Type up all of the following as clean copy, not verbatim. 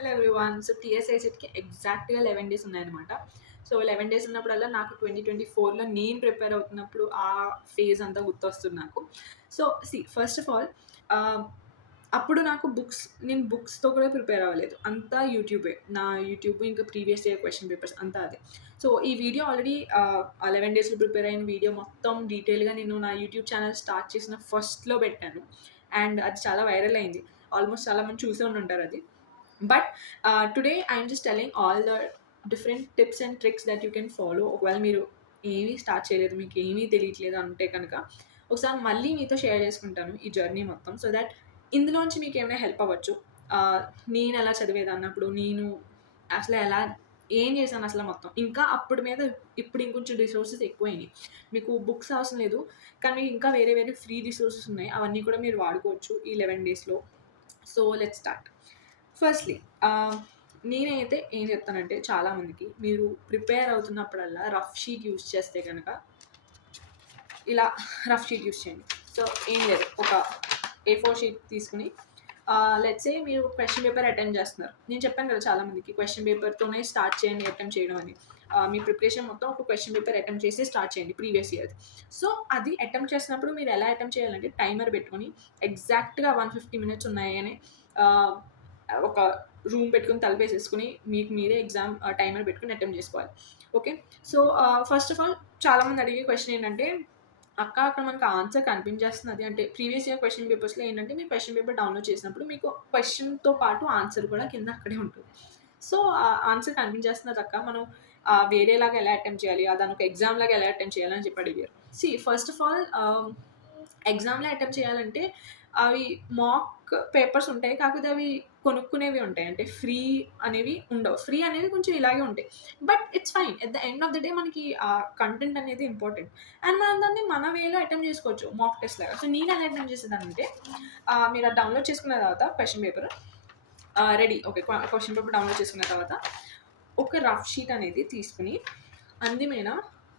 Hello everyone. So TSI సెట్‌కి ఎగ్జాక్ట్‌గా 11 days ఉన్నాయన్నమాట. సో 11 డేస్ ఉన్నప్పుడల్లా నాకు 2024లో నేను ప్రిపేర్ అవుతున్నప్పుడు ఆ ఫేజ్ అంతా గుర్తొస్తుంది నాకు. సో ఫస్ట్ ఆఫ్ ఆల్ ఆహ్, అప్పుడు నాకు నేను బుక్స్‌తో కూడా ప్రిపేర్ అవ్వలేదు. అంతా యూట్యూబే. నా యూట్యూబ్ ఇంకా ప్రీవియస్ ఇయర్ క్వెషన్ పేపర్స్ అంతా అదే. సో ఈ వీడియో ఆల్రెడీ 11 డేస్‌లో ప్రిపేర్ అయిన వీడియో మొత్తం డీటెయిల్‌గా నేను నా యూట్యూబ్ ఛానెల్ స్టార్ట్ చేసిన ఫస్ట్‌లో పెట్టాను. అండ్ అది చాలా వైరల్ అయింది. ఆల్మోస్ట్ చాలా మంది చూసే ఉండుంటారు అది. But today I'm just telling all the different tips and tricks that you can follow. ఒకవేళ మీరు ఏమీ స్టార్ట్ చేయలేదు, మీకు ఏమీ తెలియట్లేదు అంటే కనుక ఒకసారి మళ్ళీ మీతో షేర్ చేసుకుంటాను ఈ జర్నీ మొత్తం. సో దట్ ఇందులోంచి మీకు ఏమైనా హెల్ప్ అవ్వచ్చు. నేను ఎలా చదివేదన్నప్పుడు నేను అసలు ఏం చేశాను అసలు మొత్తం. ఇంకా అప్పుడు మీద ఇప్పుడు ఇంకొంచెం రిసోర్సెస్ ఎక్కువైనాయి. మీకు బుక్స్ అవసరం లేదు. కానీ మీకు ఇంకా వేరే వేరే ఫ్రీ రిసోర్సెస్ ఉన్నాయి. అవన్నీ కూడా మీరు వాడుకోవచ్చు ఈ 11 డేస్‌లో. So let's start. ఫస్ట్‌లీ నేనైతే ఏం చెప్తానంటే చాలామందికి మీరు ప్రిపేర్ అవుతున్నప్పుడల్లా రఫ్ షీట్ యూజ్ చేస్తే గనక ఇలా రఫ్ షీట్ యూజ్ చేయండి. సో ఏం లేదు, ఒక A4 షీట్ తీసుకొని లెట్స్ సే మీరు క్వెషన్ పేపర్ అటెంప్ట్ చేస్తున్నారు. నేను చెప్పాను కదా చాలామందికి క్వెషన్ పేపర్‌తోనే స్టార్ట్ చేయండి అటెంప్ట్ చేయడం అని. మీ ప్రిపరేషన్ మొత్తం ఒక క్వెషన్ పేపర్ అటెంప్ట్ చేసి స్టార్ట్ చేయండి ప్రీవియస్ ఇయర్‌ది. సో అది అటెంప్ట్ చేసినప్పుడు మీరు ఎలా అటెంప్ట్ చేయాలంటే టైమర్ పెట్టుకొని ఎగ్జాక్ట్‌గా 150 మినిట్స్ ఉన్నాయి అని ఆహ్, ఒక రూమ్ పెట్టుకొని తలుపేసేసుకొని మీకు మీరే టైమర్ పెట్టుకొని అటెంప్ట్ చేసుకోవాలి. Okay. So first of all చాలామంది అడిగే క్వెషన్ ఏంటంటే అక్కడ మనకు ఆన్సర్ కనిపించేస్తున్నది. అంటే ప్రీవియస్ ఇయర్ క్వెషన్ పేపర్స్‌లో ఏంటంటే మీరు క్వెషన్ పేపర్ డౌన్‌లోడ్ చేసినప్పుడు మీకు క్వెషన్‌తో పాటు ఆన్సర్ కూడా కింద అక్కడే ఉంటుంది. సో, ఆన్సర్ కనిపించేస్తున్నదక్క మనం వేరేలాగా ఎలా అటెంప్ట్ చేయాలి? దాన్నొక ఎగ్జామ్ లాగా ఎలా అటెంప్ట్ చేయాలి అని చెప్పి అడిగారు. ఫస్ట్ ఆఫ్ ఆల్ ఎగ్జామ్‌లో అటెంప్ట్ చేయాలంటే అవి మాక్ పేపర్స్ ఉంటాయి. కాకపోతే అవి కొనుక్కునేవి ఉంటాయి. అంటే ఫ్రీ అనేవి ఉండవు. ఫ్రీ అనేవి కొంచెం ఇలాగే ఉంటాయి. But it's fine. At the end of the day మనకి ఆ కంటెంట్ అనేది ఇంపార్టెంట్. అండ్ మనం దాన్ని మన వేలో అటెంప్ట్ చేసుకోవచ్చు మాక్ టెస్ట్ లాగా. సో నేను ఎలా అటెంప్ట్ చేసేదాన్నంటే మీరు అది డౌన్‌లోడ్ చేసుకున్న తర్వాత question paper ready. Okay. Question paper download చేసుకున్న తర్వాత ఒక రఫ్ షీట్ అనేది తీసుకొని మీద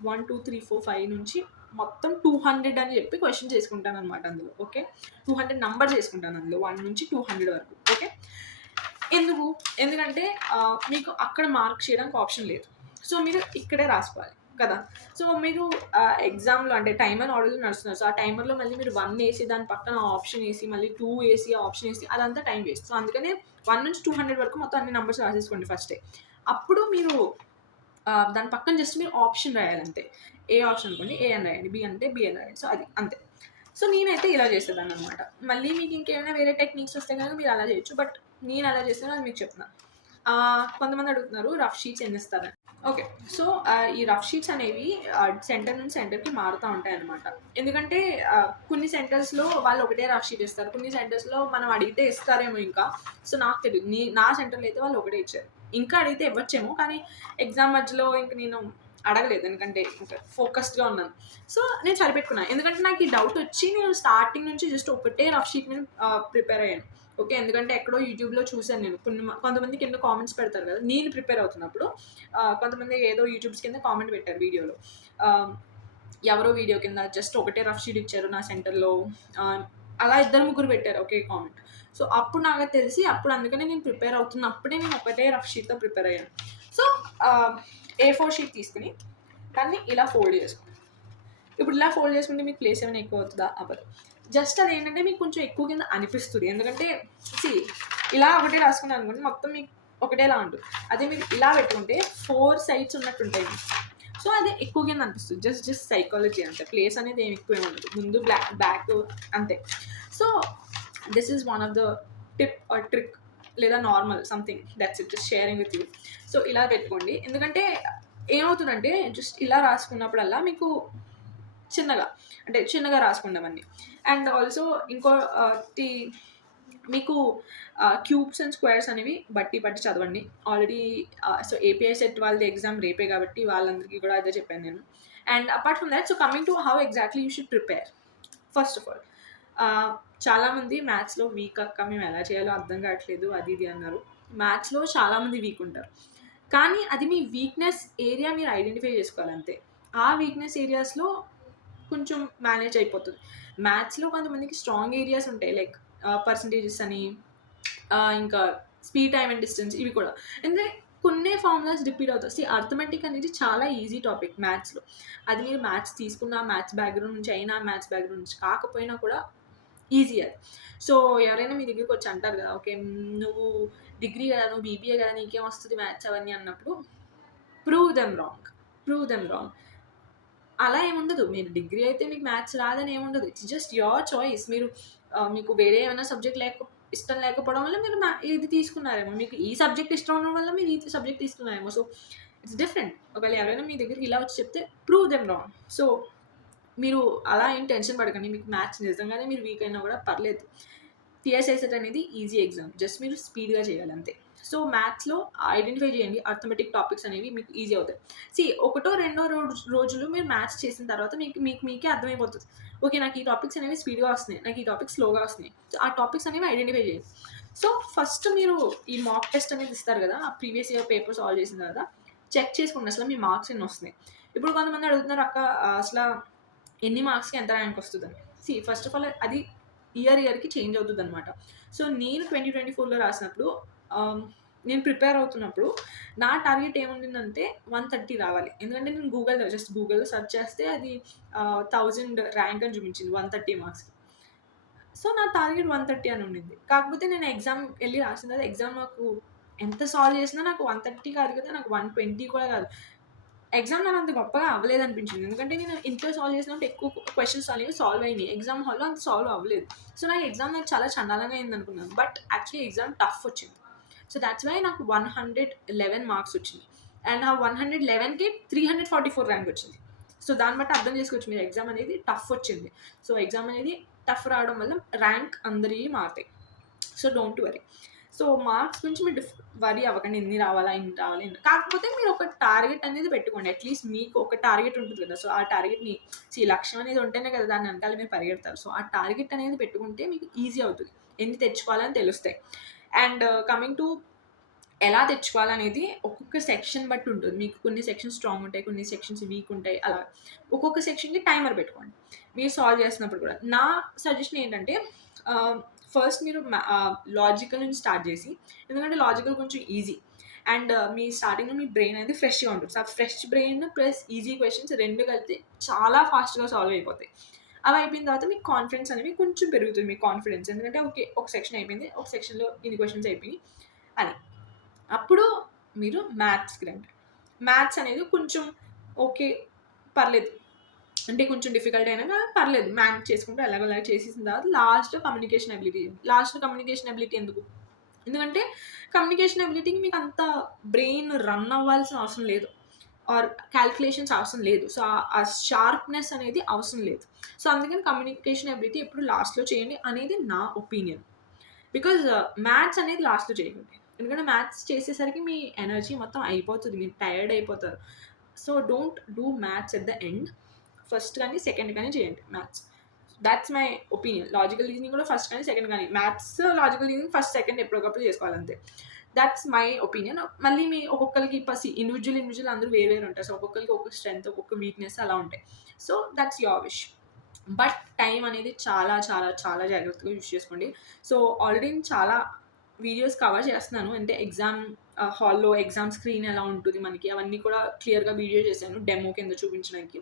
1, 2, 3, 4, 5 నుంచి మొత్తం 200 అని చెప్పి క్వెషన్ చేసుకుంటాననమాట అందులో. ఓకే. 200 నంబర్ చేసుకుంటాను అందులో 1 నుంచి 200 వరకు. ఓకే. ఎందుకు? ఎందుకంటే మీకు అక్కడ మార్క్ చేయడానికి ఆప్షన్ లేదు. సో మీరు ఇక్కడే రాసుకోవాలి కదా! సో మీరు ఎగ్జామ్‌లో అంటే టైమర్ ఆర్డర్‌లో నడుస్తున్నారు. సో ఆ టైమర్‌లో మళ్ళీ మీరు 1 ఏసి దాని పక్కన ఆప్షన్ ఏసి మళ్ళీ 2 ఏసి ఆప్షన్ ఏసి అదంతా టైం వేస్ట్. సో అందుకనే 1 నుంచి 200 వరకు మొత్తం అన్ని నంబర్స్ రాసేసుకోండి ఫస్టే. అప్పుడు మీరు దాని పక్కన జస్ట్ మీరు ఆప్షన్ రాయాలంతే. ఏ ఆప్షన్ అనుకోండి ఏ అని రాయండి. బి అంటే బి అని రాయండి. సో అది అంతే. సో నేనైతే ఇలా చేసేదాన్ననమాట. మళ్ళీ మీకు ఇంకేమైనా వేరే టెక్నిక్స్ వస్తే గనుక మీరు అలా చేయొచ్చు. బట్ నేను ఎలా చేస్తానో అది మీకు చెప్తున్నా. కొంతమంది అడుగుతున్నారు రఫ్ షీట్స్ ఎన్నిస్తారని. ఓకే. సో ఈ రఫ్ షీట్స్ అనేవి సెంటర్ నుంచి సెంటర్‌కి మారుతా ఉంటాయన్నమాట. ఎందుకంటే కొన్ని సెంటర్స్‌లో వాళ్ళు ఒకటే రఫ్ షీట్ ఇస్తారు. కొన్ని సెంటర్స్‌లో మనం అడిగితే ఇస్తారేమో ఇంకా. సో నాకు తెలీదు. నా సెంటర్‌లో అయితే వాళ్ళు ఒకటే ఇచ్చారు. ఇంకా అడిగితే ఇవ్వచ్చేమో. కానీ ఎగ్జామ్ మధ్యలో ఇంక నేను అడగలేదు. ఎందుకంటే ఇంకా ఫోకస్డ్‌గా ఉన్నాను. సో నేను సరిపెట్టుకున్నా. ఎందుకంటే నాకు ఈ డౌట్ వచ్చి నేను స్టార్టింగ్ నుంచి జస్ట్ ఒకటే రఫ్ షీట్ మీద ప్రిపేర్ అయ్యాను. ఓకే. ఎందుకంటే ఎక్కడో యూట్యూబ్‌లో చూసాను నేను. కొంతమంది కింద కామెంట్స్ పెడతారు కదా! నేను ప్రిపేర్ అవుతున్నప్పుడు కొంతమంది ఏదో యూట్యూబ్స్ కింద కామెంట్ పెట్టారు వీడియోలో. ఆహ్, ఎవరో వీడియో కింద జస్ట్ ఒకటే రఫ్ షీట్ ఇచ్చారు నా సెంటర్‌లో. అలా ఇద్దరు ముగ్గురు పెట్టారు ఒకే కామెంట్. సో అప్పుడు నాకు తెలిసి అందుకనే నేను ప్రిపేర్ అవుతున్నప్పుడే నేను ఒకటే రఫ్ షీట్‌తో ప్రిపేర్ అయ్యాను. సో A4 షీట్ తీసుకొని దాన్ని ఇలా ఫోల్డ్ చేసుకోండి. ఇప్పుడు ఇలా ఫోల్డ్ చేసుకుంటే మీకు ప్లేస్ ఏమైనా ఎక్కువ అవుతదా? అవ్వదు. జస్ట్ అదేంటంటే మీకు కొంచెం ఎక్కువ కింద అనిపిస్తది. ఎందుకంటే సీ ఇలా ఒకటే రాసుకున్నారనుకోండి మొత్తం మీకు ఒకటేలా ఉంటుంది. అదే మీరు ఇలా పెట్టుకుంటే 4 సైడ్స్ ఉన్నట్టుంటాయి మీకు. సో అది ఎక్కువ కింద అనిపిస్తుంది. జస్ట్ సైకాలజీ అంతే. ప్లేస్ అనేది ఏమి ఎక్కువేమి ఉండదు. ముందు బ్యాక్ అంతే. So this is one of the tip or trick లేదా normal something that's it. Just sharing with you. So ఇలా పెట్టుకోండి. ఎందుకంటే ఏమవుతుందంటే జస్ట్ ఇలా రాసుకున్నప్పుడల్లా మీకు చిన్నగా రాసుకుందామని. అండ్ ఆల్సో ఇంకోటి మీకు క్యూబ్స్ అండ్ స్క్వేర్స్ అనేవి బట్టి చదవండి. ఆల్రెడీ సో ఏపీఐ సెట్ వాళ్ళది ఎగ్జామ్ రేపే కాబట్టి వాళ్ళందరికీ కూడా అదే చెప్పాను నేను. And apart from that coming to how exactly you should prepare. First of all చాలామంది మ్యాథ్స్‌లో వీక్ అక్క మేము ఎలా చేయాలో అర్థం కావట్లేదు అది ఇది అన్నారు. మ్యాథ్స్‌లో చాలామంది వీక్ ఉంటారు. కానీ అది మీ వీక్‌నెస్ ఏరియా మీరు ఐడెంటిఫై చేసుకోవాలి అంతే. ఆ వీక్‌నెస్ ఏరియాస్‌లో కొంచెం మేనేజ్ అయిపోతుంది. మ్యాథ్స్‌లో కొంతమందికి స్ట్రాంగ్ ఏరియాస్ ఉంటాయి. లైక్ పర్సెంటేజెస్ అని ఇంకా స్పీడ్, టైమ్ అండ్ డిస్టెన్స్ ఇవి కూడా. ఎందుకంటే కొన్ని ఫార్ములాస్ రిపీట్ అవుతాయి. అర్థమెటిక్ అనేది చాలా ఈజీ టాపిక్ మ్యాథ్స్‌లో. అది మీరు మ్యాథ్స్ తీసుకున్న, మ్యాథ్స్ బ్యాక్‌గ్రౌండ్ నుంచి అయినా, మ్యాథ్స్ బ్యాక్‌గ్రౌండ్ నుంచి కాకపోయినా కూడా ఈజీ అది. సో, ఎవరైనా మీ దగ్గరికొచ్చి అంటారు గదా! ఓకే. నువ్వు డిగ్రీ గదా! నువ్వు బీబీఏ గదా! నీకేం వస్తది మ్యాథ్స్ అవన్నీ అన్నప్పుడు prove them wrong. Prove them wrong. అలా ఏముండదు. మీరు డిగ్రీ అయితే మీకు మ్యాథ్స్ రాదని ఏముండదు. It's just your choice. మీరు మీకు వేరే ఏమైనా సబ్జెక్ట్ ఇష్టం లేకపోవడం వల్ల మీరు ఇది తీసుకున్నారేమో. మీకు ఈ సబ్జెక్ట్ ఇష్టం ఉండడం వల్ల మీరు ఈ సబ్జెక్ట్ తీసుకున్నారేమో. So, it's different. ఒకవేళ ఎవరైనా మీ దగ్గరికి ఇలా వచ్చి చెప్తే ప్రూవ్ దెమ్ రాంగ్. సో, మీరు అలా ఏం టెన్షన్ పడకండి. మీకు మ్యాథ్స్ నిజంగానే మీరు వీక్ అయినా కూడా పర్లేదు. టీఎస్ఐ సెట్ అనేది ఈజీ ఎగ్జామ్. జస్ట్ మీరు స్పీడ్‌గా చేయాలి అంతే. సో, మ్యాథ్స్‌లో ఐడెంటిఫై చేయండి. అర్థమెటిక్ టాపిక్స్ అనేవి మీకు ఈజీ అవుతాయి. ఒకటో రెండో రోజులు మీరు మ్యాథ్స్ చేసిన తర్వాత మీకే అర్థమైపోతది. ఓకే. నాకు ఈ టాపిక్స్ అనేవి స్పీడ్‌గా వస్తున్నాయి. నాకు ఈ టాపిక్స్ స్లోగా వస్తున్నాయి. సో, ఆ టాపిక్స్ అనేవి ఐడెంటిఫై చేయండి. సో, ఫస్ట్ మీరు ఈ మాక్ టెస్ట్ అనేది ఇస్తారు కదా! ఆ ప్రీవియస్ ఇయర్ పేపర్ సాల్వ్ చేసిన తర్వాత చెక్ చేసుకోండి అసలు మీ మార్క్స్ ఎన్ని వస్తున్నాయి. ఇప్పుడు కొంతమంది అడుగుతున్నారు అక్క అసల ఎన్ని మార్క్స్‌కి ఎంత ర్యాంక్ వస్తదని. ఫస్ట్ ఆఫ్ ఆల్ అది ఇయర్‌కి చేంజ్ అవుతదనమాట. సో, నేను 2024లో రాసినప్పుడు నేను ప్రిపేర్ అవుతున్నప్పుడు నా టార్గెట్ ఏముండిందంటే 130 రావాలి. ఎందుకంటే నేను గూగుల్‌లో సెర్చ్ చేస్తే అది 1000 ర్యాంక్ అని చూపించింది 130 మార్క్స్‌కి. సో, నా టార్గెట్ 130 అని ఉండింది. కాకపోతే నేను ఎగ్జామ్ ఎళ్లి రాసిన తర్వాత ఎగ్జామ్ నాకు ఎంత సాల్వ్ చేసినా నాకు 130 కాదు కదా! నాకు 120 కూడా కాదు. ఎగ్జామ్ నాకంత గొప్పగా అవ్వలేదనిపించింది. ఎందుకంటే నేను ఇంట్లో సాల్వ్ చేసినప్పుడు ఎక్కువ క్వెషన్స్ అనేవి సాల్వ్ అయినాయి. ఎగ్జామ్ హాల్‌లో అంత సాల్వ్ అవ్వలేదు. సో, నాకు చాలా చండాలంగా అయిందనుకున్నాను. బట్ యాక్చువల్లీ ఎగ్జామ్ టఫ్ వచ్చింది. సో, థాట్స్ వై నాకు 111 మార్క్స్ వచ్చింది. అండ్ ఆ 111కి 344 ర్యాంక్ వచ్చింది. సో, దాన్ని బట్టి అర్థం చేసుకోవచ్చు మీరు ఎగ్జామ్ అనేది టఫ్ వచ్చింది. సో, ఎగ్జామ్ అనేది టఫ్ రావడం వల్ల ర్యాంక్ అందరియి మారుతాయి. So, don't worry. So, marks గురించి మీరు వరీ అవ్వకండి. ఇన్ని రావాలా? ఇన్ని రావాలా? కాకపోతే మీరు ఒక టార్గెట్ అనేది పెట్టుకోండి. అట్‌లీస్ట్ మీకు ఒక టార్గెట్ ఉంటుంది కదా! సో, ఆ టార్గెట్‌ని లక్ష్యం అనేది ఉంటేనే కదా దాని వెనకాల మీరు పరిగెడతారు. సో, ఆ టార్గెట్ అనేది పెట్టుకుంటే మీకు ఈజీ అవుతది. ఎన్ని తెచ్చుకోవాలని తెలుస్తాయి. అండ్ కమింగ్ టు ఎలా తెచ్చుకోవాలనేది ఒక్కొక్క సెక్షన్ బట్టి ఉంటుంది. మీకు కొన్ని సెక్షన్స్ స్ట్రాంగ్ ఉంటాయి. కొన్ని సెక్షన్స్ వీక్ ఉంటాయి. అలా ఒక్కొక్క సెక్షన్‌కి టైమర్ పెట్టుకోండి. మీరు సాల్వ్ చేస్తున్నప్పుడు కూడా. నా సజెషన్ ఏంటంటే ఫస్ట్ మీరు లాజికల్ నుంచి స్టార్ట్ చేసి ఎందుకంటే లాజికల్ కొంచెం ఈజీ. అండ్ మీ స్టార్టింగ్‌లో మీ బ్రెయిన్ అనేది ఫ్రెష్‌గా ఉంటుంది. సో, ఆ fresh brain plus easy questions 2 కలిపితే చాలా ఫాస్ట్‌గా సాల్వ్ అయిపోతాయి. అవి అయిపోయిన తర్వాత మీకు కాన్ఫిడెన్స్ అనేవి కొంచెం పెరుగుతుంది. మీ కాన్ఫిడెన్స్. ఎందుకంటే ఓకే. ఒక సెక్షన్ అయిపోయింది. ఒక సెక్షన్‌లో ఇన్ని క్వెషన్స్ అయిపోయినాయి అని. అప్పుడు మీరు మ్యాథ్స్‌కి రండి. మ్యాథ్స్ అనేది కొంచెం ఓకే. పర్లేదు. అంటే కొంచెం డిఫికల్ట్ అయినా పర్లేదు. మేనేజ్ చేసుకుంటూ ఎలాగోలాగా చేసేసిన తర్వాత లాస్ట్‌లో కమ్యూనికేషన్ ఎబిలిటీ ఎందుకు? ఎందుకంటే కమ్యూనికేషన్ ఎబిలిటీకి మీకు అంత బ్రెయిన్ రన్ అవ్వాల్సిన అవసరం లేదు. ఆర్ కాలిక్యులేషన్స్ అవసరం లేదు. సో, ఆ షార్ప్‌నెస్ అనేది అవసరం లేదు. సో, అందుకని కమ్యూనికేషన్ ఎబిలిటీ ఎప్పుడు లాస్ట్‌లో చేయండి అనేది నా ఒపీనియన్. బికాజ్ మ్యాథ్స్ అనేది లాస్ట్‌లో చేయండి. ఎందుకంటే మ్యాథ్స్ చేసేసరికి మీ ఎనర్జీ మొత్తం అయిపోతది. మీరు టైర్డ్ అయిపోతారు. So, don't do maths at the end. First కానీ, సెకండ్ కానీ చేయండి maths. Thoughts my opinion. Logical reasoning కూడా ఫస్ట్ కానీ, సెకండ్ కానీ. Maths, logical reasoning first, second ఎప్పటికప్పుడు చేసుకోవాలంతే. Thoughts my opinion. మళ్ళీ మీ ఒక్కొక్కరికి ఇండివిడ్యువల్ అందరూ వేరు ఉంటారు. సో, ఒక్కొక్కరికి ఒక్కొక్క స్ట్రెంగ్త్, ఒక్కొక్క వీక్‌నెస్ అలా ఉంటాయి. So, thoughts your wish. But time అనేది చాలా, చాలా, చాలా జాగ్రత్తగా యూజ్ చేసుకోండి. సో, ఆల్రెడీ నేను చాలా వీడియోస్ కవర్ చేస్తున్నాను. అంటే హాల్‌లో ఎగ్జామ్ స్క్రీన్ ఎలా ఉంటుంది మనకి అవన్నీ కూడా క్లియర్‌గా వీడియో చేశాను. డెమో కింద చూపించడానికి.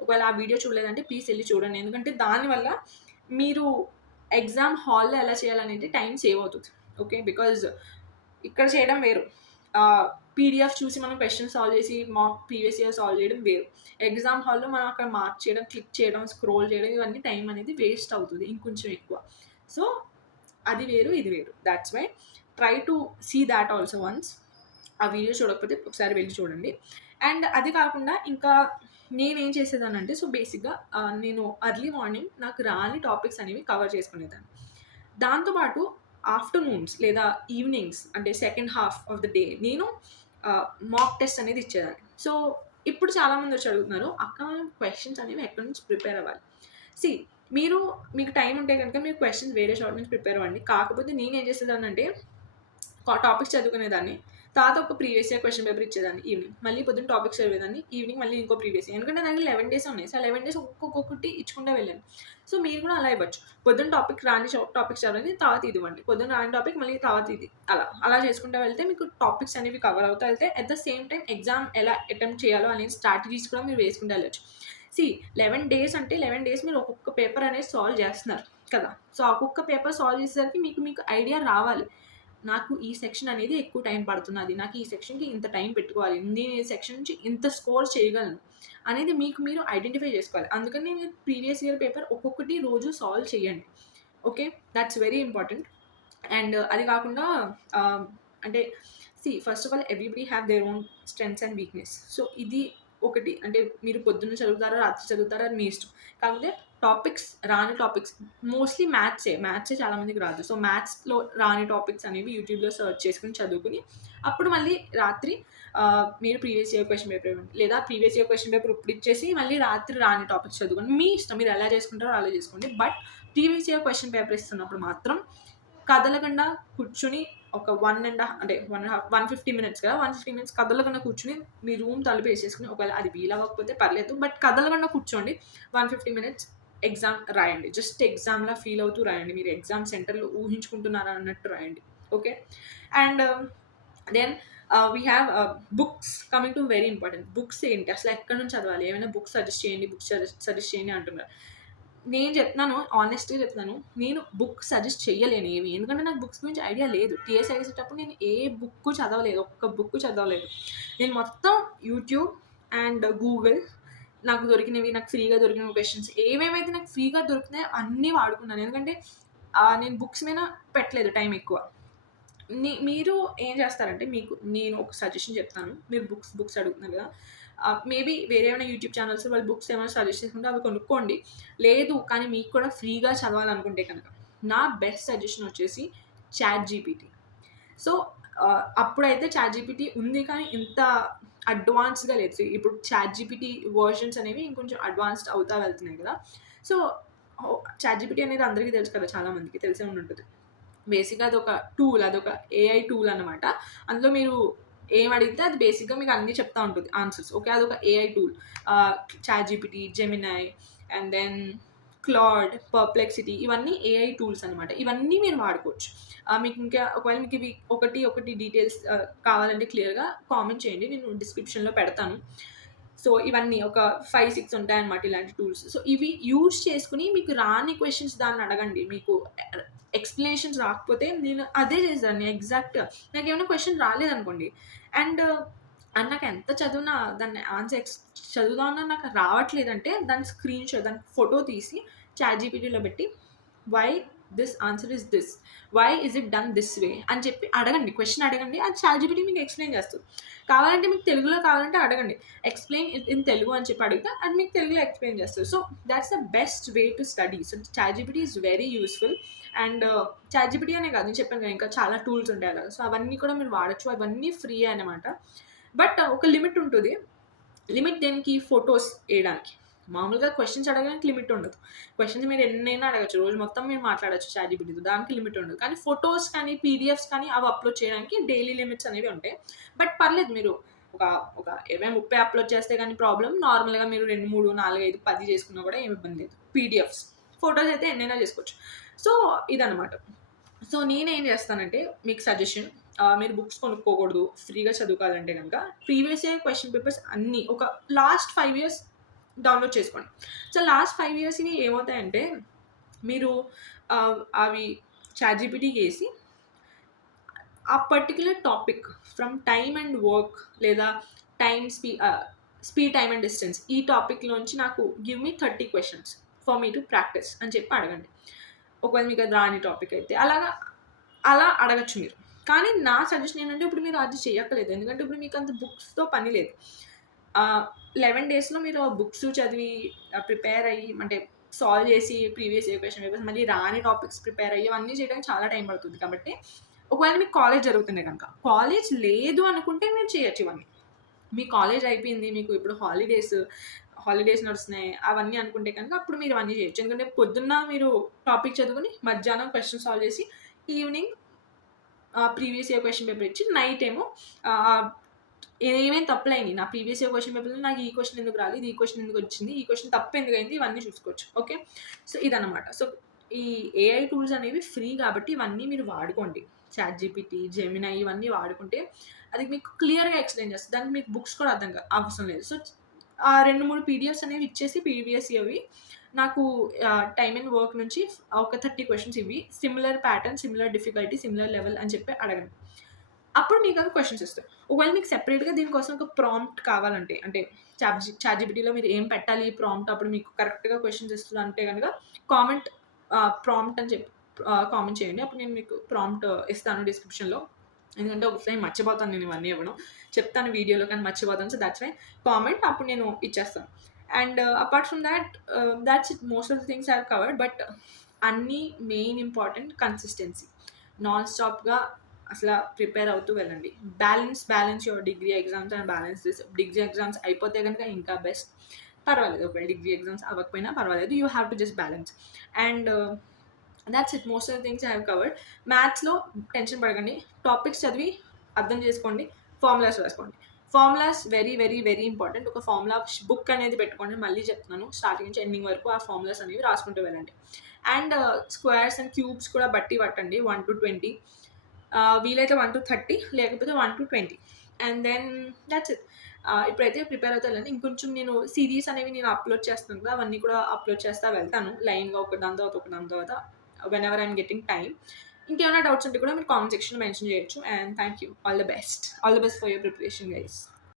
ఒకవేళ ఆ వీడియో చూడలేదంటే ప్లీజ్ ఎళ్లి చూడండి. ఎందుకంటే దానివల్ల మీరు ఎగ్జామ్ హాల్‌లో ఎలా చేయాలనేది టైం సేవ్ అవుతది. ఓకే. బికాజ్ ఇక్కడ చేయడం వేరు. పీడీఎఫ్ చూసి మనం క్వెషన్ సాల్వ్ చేసి ప్రీవియస్ ఇయర్ సాల్వ్ చేయడం వేరు. ఎగ్జామ్ హాల్‌లో మనం అక్కడ మార్క్ చేయడం, క్లిక్ చేయడం, స్క్రోల్ చేయడం ఇవన్నీ టైం అనేది వేస్ట్ అవుతది ఇంకొంచెం ఎక్కువ. సో, అది వేరు, ఇది వేరు. That's why try to see that also once. ఆ వీడియో చూడకపోతే ఒకసారి వెళ్లి చూడండి. అండ్ అది కాకుండా ఇంకా నేనేం చేసేదాన్నంటే బేసిక్‌గా నేను ఎర్లీ మార్నింగ్ నాకు రాని టాపిక్స్ అనేవి కవర్ చేసుకునేదాన్ని. దాంతో పాటు ఆఫ్టర్‌నూన్స్ లేదా ఈవినింగ్స్ అంటే second half of the day నేను మాక్ టెస్ట్ అనేది ఇచ్చేదాన్ని. సో, ఇప్పుడు చాలామంది వచ్చి అడుగుతున్నారు, "అక్క క్వెషన్స్ అనేవి ఎక్కడి నుంచి ప్రిపేర్ అవ్వాలి?" సీ మీకు టైం ఉంటే గనుక మీరు క్వెషన్స్ వేరే చోట నుంచి ప్రిపేర్ అవ్వండి. కాకపోతే నేనేం చేసేదాన్నంటే టాపిక్స్ చదువుకునేదాన్ని. తర్వాత ఒక ప్రీవియస్ ఇయర్ క్వెషన్ పేపర్ ఇచ్చేదాన్ని ఈవినింగ్. మళ్ళీ పొద్దున్న టాపిక్స్ చదివేదాన్ని. ఈవినింగ్ మళ్ళీ ఇంకో ప్రీవియస్ ఇయర్. ఎందుకంటే నాకు 11 డేస్ ఉన్నాయి. సో, 11 డేస్ ఒక్కొక్కటి ఇచ్చుకుంటూ వెళ్ళాను. సో, మీరు కూడా అలా ఇవ్వచ్చు. పొద్దున్న టాపిక్స్ చదవండి. తర్వాత ఇది ఇవ్వండి. పొద్దున్న రాని టాపిక్ మళ్ళీ తర్వాత ఇది. అలా చేసుకుంటూ వెళ్తే మీకు టాపిక్స్ అనేవి కవర్ అవుతూ వెళ్తే at the same time exam ఎలా అటెంప్ట్ చేయాలో అనేది స్ట్రాటజీస్ కూడా మీరు వేసుకుంటూ వెళ్ళొచ్చు. 11 డేస్ అంటే 11 డేస్ మీరు ఒక్కొక్క పేపర్ అనేది సాల్వ్ చేస్తున్నారు కదా! సో, ఒక్కొక్క పేపర్ సాల్వ్ చేసేసరికి మీకు ఐడియా రావాలి. నాకు ఈ సెక్షన్ అనేది ఎక్కువ టైం పడుతున్నది. నాకు ఈ సెక్షన్‌కి ఇంత టైం పెట్టుకోవాలి. నేను ఈ సెక్షన్ నుంచి ఇంత స్కోర్ చేయగలను అనేది మీకు మీరు ఐడెంటిఫై చేసుకోవాలి. అందుకని మీరు ప్రీవియస్ ఇయర్ పేపర్ ఒక్కొక్కటి రోజు సాల్వ్ చేయండి. Okay. That's very important. And అది కాకుండా అంటే first of all everybody have their own strengths and weakness. So, ఇది ఒకటి. అంటే మీరు పొద్దున్న చదువుతారా, రాత్రి చదువుతారా అది మీ ఇష్టం. కాకపోతే రాని టాపిక్స్ మోస్ట్‌లీ మ్యాథ్సే చాలా మందికి రాదు. సో, మ్యాథ్స్‌లో రాని టాపిక్స్ అనేవి యూట్యూబ్‌లో సెర్చ్ చేసుకొని చదువుకొని, అప్పుడు మళ్ళీ రాత్రి మీరు ప్రీవియస్ ఇయర్ క్వెషన్ పేపర్ ఇవ్వండి. లేదా ప్రీవియస్ ఇయర్ క్వెషన్ పేపర్ ఇప్పుడు ఇచ్చేసి మళ్ళీ రాత్రి రాని టాపిక్స్ చదువుకోండి. మీ ఇష్టం. మీరు ఎలా చేసుకుంటారో అలా చేసుకోండి. But previous year question paper ఇస్తున్నప్పుడు మాత్రం కదలకుండా కూర్చొని ఒక 150 మినిట్స్ కదా! 150 మినిట్స్ కదలకుండా కూర్చొని మీ రూమ్ తలుపేసేసుకొని ఒకవేళ అది వీలవ్వకపోతే పర్లేదు. బట్ కదలకుండా కూర్చోండి. 150 మినిట్స్ ఎగ్జామ్ రాయండి. జస్ట్ ఎగ్జామ్‌లా ఫీల్ అవుతూ రాయండి. మీరు ఎగ్జామ్ సెంటర్‌లో ఊహించుకుంటున్నారా అన్నట్టు రాయండి. Okay. And then we have books coming to very important. Books ఏంటి? అసలు ఎక్కడి నుంచి చదవాలి? ఏమైనా బుక్స్ సజెస్ట్ చేయండి అంటున్నారు. నేను చెప్తున్నాను, హానెస్ట్‌గా చెప్తున్నాను. నేను బుక్ సజెస్ట్ చెయ్యలేను ఏమి. ఎందుకంటే నాకు బుక్స్ గురించి ఐడియా లేదు. టీఎస్ రాసేటప్పుడు నేను ఏ బుక్కు చదవలేదు. ఒక్క బుక్కు చదవలేదు. నేను మొత్తం యూట్యూబ్ అండ్ గూగుల్ నాకు ఫ్రీగా దొరికిన క్వెషన్స్ ఏవేవైతే నాకు ఫ్రీగా దొరికినాయో అన్నీ వాడుకున్నాను. ఎందుకంటే నేను బుక్స్ మీద పెట్టలేదు టైం ఎక్కువ. మీరు ఏం చేస్తారంటే నేను ఒక సజెషన్ చెప్తాను. మీరు బుక్స్ అడుగుతున్నారు కదా! మేబీ వేరే ఏమైనా యూట్యూబ్ ఛానల్స్ వాళ్ళు బుక్స్ ఏమైనా సజెస్ట్ చేసుకుంటే అవి కొనుక్కోండి. లేదు కానీ మీకు కూడా ఫ్రీగా చదవాలనుకుంటే కనుక నా బెస్ట్ సజెషన్ వచ్చేసి చాట్‌జీపీటీ. సో, అప్పుడైతే చాట్‌జీపీటీ ఉంది కానీ ఇంత అడ్వాన్స్‌గా లేదు. ఇప్పుడు చాట్‌జీపీటీ వెర్షన్స్ అనేవి ఇంకొంచెం అడ్వాన్స్డ్ అవుతా వెళ్తున్నాయి కదా! సో, చాట్‌జీపీటీ అనేది అందరికీ తెలుసు కదా! చాలా మందికి తెలిసే ఉండుంటది. బేసిక్‌గా అదొక ఏఐ టూల్ అనమాట. అందులో మీరు ఏం అడిగితే అది బేసిక్‌గా మీకు అన్నీ చెప్తా ఉంటుంది ఆన్సర్స్. ఓకే. అదొక AI tool. ChatGPT, Gemini and then Claude, Perplexity ఇవన్నీ ఏఐ టూల్స్ అనమాట. ఇవన్నీ మీరు వాడుకోవచ్చు. మీకు ఇంకా ఒకవేళ మీకు ఇవి ఒకటి డీటెయిల్స్ కావాలంటే క్లియర్‌గా కామెంట్ చేయండి. నేను డిస్క్రిప్షన్‌లో పెడతాను. సో, ఇవన్నీ ఒక 5, 6 ఉంటాయన్నమాట ఇలాంటి టూల్స్. సో, ఇవి యూజ్ చేసుకొని మీకు రాని క్వెషన్స్ దాన్ని అడగండి. మీకు ఎక్స్‌ప్లనేషన్స్ రాకపోతే నేను అదే చేసేదాన్ని ఎగ్జాక్ట్‌గా. నాకేమైనా క్వెషన్ రాలేదనుకోండి అండ్ నాకు ఎంత చదివినా దాన్ని చదువుదామన్నా నాకు రావట్లేదంటే దాని ఫోటో తీసి చాట్‌జీపీటీలో పెట్టి why this answer is this. Why is it done this way అని చెప్పి అడగండి. క్వెషన్ అడగండి. అది చాట్‌జీపీటీ మీకు ఎక్స్‌ప్లెయిన్ చేస్తది. కావాలంటే మీకు తెలుగులో కావాలంటే అడగండి. ఎక్స్‌ప్లెయిన్ ఇన్ తెలుగు అని చెప్పి అడిగితే అది మీకు తెలుగులో ఎక్స్‌ప్లెయిన్ చేస్తది. So, that's the best way to study. So, ChatGPT is very useful. And ChatGPT అనే కాదు నేను చెప్పాను కదా! ఇంకా చాలా టూల్స్ ఉంటాయి అలాగా. సో, అవన్నీ కూడా మీరు వాడొచ్చు. అవన్నీ ఫ్రీయే అనమాట. బట్ ఒక లిమిట్ ఉంటది. లిమిట్ దేనికి? ఫోటోస్ ఎయడానికి. మామూలుగా క్వెషన్స్ అడగడానికి లిమిట్ ఉండదు. క్వెషన్స్ మీరు ఎన్నైనా అడగొచ్చు. రోజు మొత్తం మీరు మాట్లాడొచ్చు చాట్‌జీపీటీతో. దానికి లిమిట్ ఉండదు. కానీ ఫోటోస్ కానీ, పీడీఎఫ్స్ కానీ అవి అప్‌లోడ్ చేయడానికి డైలీ లిమిట్స్ అనేవి ఉంటాయి. బట్ పర్లేదు మీరు ఒక ఒక 20, 30 అప్‌లోడ్ చేస్తే గానీ ప్రాబ్లమ్. నార్మల్‌గా మీరు 2, 3, 4, 5, 10 చేసుకున్నా కూడా ఏమి ఇబ్బంది లేదు. పీడీఎఫ్స్. ఫోటోస్ అయితే ఎన్నైనా చేసుకోవచ్చు. సో, ఇదనమాట. సో, నేనేం చేస్తానంటే మీకు సజెషన్ మీరు బుక్స్ కొనుక్కోకూడదు. ఫ్రీగా చదువుకోవాలంటే గనక ప్రీవియస్ ఇయర్ క్వెషన్ పేపర్స్ అన్నీ ఒక లాస్ట్ 5 ఇయర్స్ డౌన్‌లోడ్ చేసుకోండి. సో, లాస్ట్ 5 ఇయర్స్‌వి ఏమవుతాయంటే మీరు అవి చాట్‌జీపీటీకేసి ఆ particular topic from time and work లేదా స్పీడ్, టైమ్ అండ్ డిస్టెన్స్ ఈ టాపిక్‌లోంచి నాకు give me 30 questions for me to practice అని చెప్పి అడగండి. ఒకవేళ మీకు అది రాని టాపిక్ అయితే అలా అడగొచ్చు మీరు. కానీ నా సజెషన్ ఏంటంటే ఇప్పుడు మీరు అది చేయక్కర్లేదు. ఎందుకంటే ఇప్పుడు మీకు అంత బుక్స్‌తో పని లేదు. 11 డేస్‌లో మీరు బుక్స్ చదివి ప్రిపేర్ అయ్యి అంటే సాల్వ్ చేసి ప్రీవియస్ ఇయర్ క్వెషన్ పేపర్స్ మళ్ళీ రాని టాపిక్స్ ప్రిపేర్ అయ్యి అవన్నీ చేయడానికి చాలా టైం పడుతుంది. కాబట్టి ఒకవేళ మీకు కాలేజ్ జరుగుతుంది కనుక, కాలేజ్ లేదు అనుకుంటే మీరు చేయొచ్చు ఇవన్నీ. మీ కాలేజ్ అయిపోయింది. మీకు ఇప్పుడు హాలిడేస్ నడుస్తున్నాయి. అవన్నీ అనుకుంటే కనుక అప్పుడు మీరు ఇవన్నీ చేయొచ్చు. ఎందుకంటే పొద్దున్న మీరు టాపిక్ చదువుకొని మధ్యాహ్నం క్వెషన్ సాల్వ్ చేసి evening previous year question paper ఇచ్చి నైట్ ఏమో ఏమేమి తప్పులైంది నా ప్రీవియస్ ఇయర్ క్వశ్చన్ పేపర్లో, నాకు ఈ క్వశ్చన్ ఎందుకు రాలేదు, ఈ క్వశ్చన్ ఎందుకు వచ్చింది, ఈ క్వశ్చన్ తప్పు ఎందుకు అయింది, ఇవన్నీ చూసుకోవచ్చు. ఓకే, సో ఇదన్నమాట. సో ఈ ఏఐ టూల్స్ అనేవి ఫ్రీ కాబట్టి ఇవన్నీ మీరు వాడుకోండి. చాట్ జీపీటీ, జెమినై ఇవన్నీ వాడుకుంటే అది మీకు క్లియర్గా ఎక్స్ప్లెయిన్ చేస్తుంది. దానికి మీకు బుక్స్ కూడా అవసరం లేదు. సో ఆ 2-3 పీడిఎఫ్స్ అనేవి ఇచ్చేసి ప్రీవియస్ ఇయర్వి నాకు టైమ్ అండ్ వర్క్ నుంచి ఒక 30 క్వశ్చన్స్ ఇవి, similar pattern, similar difficulty, similar level అని చెప్పి అడగండి. అప్పుడు మీకు అవి క్వశ్చన్స్ ఇస్తాయి. ఒకవేళ మీకు సెపరేట్గా దీనికోసం ఒక ప్రాంప్ట్ కావాలంటే, అంటే చాట్ జీపీటీలో మీరు ఏం పెట్టాలి ఈ ప్రాంప్ట్ అప్పుడు మీకు కరెక్ట్గా క్వశ్చన్స్ ఇస్తుంది అంటే కనుక కామెంట్ ప్రాంప్ట్ అని చెప్పి కామెంట్ చేయండి. అప్పుడు నేను మీకు ప్రాంప్ట్ ఇస్తాను డిస్క్రిప్షన్లో. ఎందుకంటే ఒకసారి మర్చిపోతాను నేను ఇవన్నీ ఇవ్వడం, చెప్తాను వీడియోలో కానీ మర్చిపోతాను. సో దాట్స్ వై కామెంట్ అప్పుడు నేను ఇచ్చేస్తాను. And apart from that's it. Most of the things have covered. But అన్నీ మెయిన్ ఇంపార్టెంట్ కన్సిస్టెన్సీ. నాన్ స్టాప్గా అసలు ప్రిపేర్ అవుతూ వెళ్ళండి. Balance your degree exams and balance this. Degree exams అయిపోతే కనుక ఇంకా బెస్ట్. పర్వాలేదు, ఒకవేళ డిగ్రీ ఎగ్జామ్స్ అవ్వకపోయినా పర్వాలేదు. You have to just balance. And that's it. Most of the things I have covered. మ్యాథ్స్లో టెన్షన్ పడకండి, టాపిక్స్ చదివి అర్థం చేసుకోండి, ఫార్ములాస్ రాసుకోండి. Formulas very very very important. ఒక ఫార్ములా బుక్ అనేది పెట్టుకోండి. మళ్ళీ చెప్తున్నాను, స్టార్టింగ్ నుంచి ఎండింగ్ వరకు ఆ ఫార్ములాస్ అనేవి రాసుకుంటూ వెళ్ళండి. అండ్ స్క్వేర్స్ అండ్ క్యూబ్స్ కూడా బట్టి పట్టండి. 1 to 20, వీలైతే 1 to 30, లేకపోతే 1 to 20. And then that's it. ఇప్పుడైతే ప్రిపేర్ అవుతానండి. ఇంకొంచెం నేను సిరీస్ అనేవి నేను అప్లోడ్ చేస్తాను కదా, అవన్నీ కూడా అప్లోడ్ చేస్తా వెళ్తాను లైన్గా, ఒకదాని తర్వాత when ever I'm getting time. ఇంకేమైనా డౌట్స్ ఉంటే కూడా మీరు కామెంట్ సెక్షన్లో మెన్షన్ చేయొచ్చు. And thank you. All the best for your preparation guys.